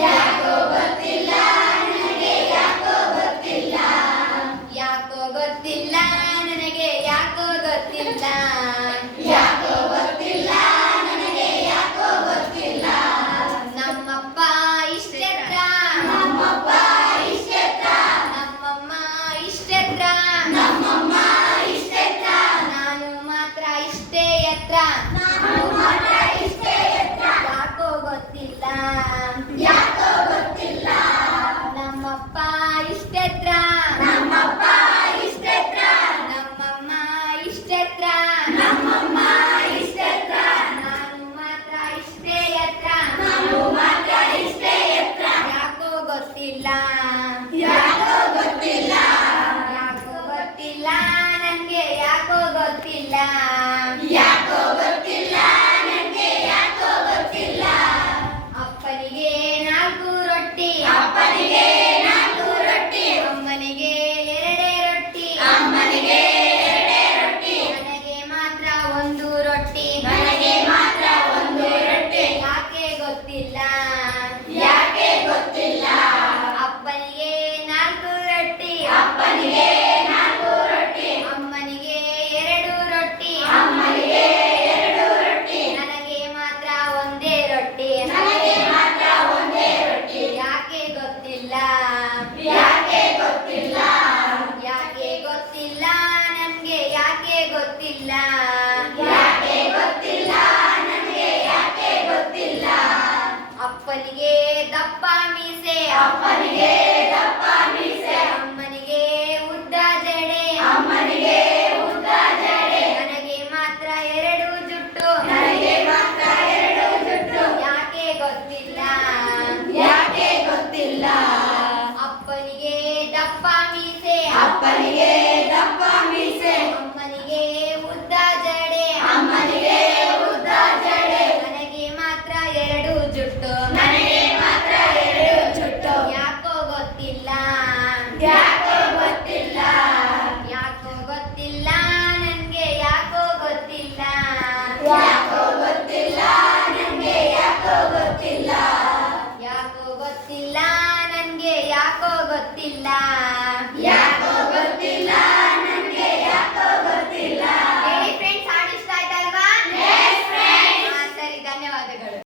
ಯಾಕೋ ಗೊತ್ತಿಲ್ಲ ನನಗೆ ಯಾಕೋ ಗೊತ್ತಿಲ್ಲ. ಗೊತ್ತಿಲ್ಲ ನನಗೆ ಯಾಕೋ ಗೊತ್ತಿಲ್ಲ. ಅಪ್ಪನಿಗೆ ದಪ್ಪ ಮೀಸೆ ಅಪ್ಪನಿಗೆ ದಪ್ಪ ಮೀಸೆ ಅಮ್ಮನಿಗೆ ಉದ್ದ ಜಡೆ ಅಮ್ಮನಿಗೆ ಉದ್ದ ಜಡೆ. ನನಗೆ ಮಾತ್ರ ಎರಡು ಜುಟ್ಟು. ನನಗೆ ಮಾತ್ರ ಎರಡು ಜುಟ್ಟು. ಯಾಕೆ ಗೊತ್ತಿಲ್ಲ? ಯಾಕೆ ಗೊತ್ತಿಲ್ಲ? ಅಪ್ಪನಿಗೆ ದಪ್ಪ ಮೀಸೆ ಅಪ್ಪನಿಗೆ ಯಾಕೋ ಗೊತ್ತಿಲ್ಲ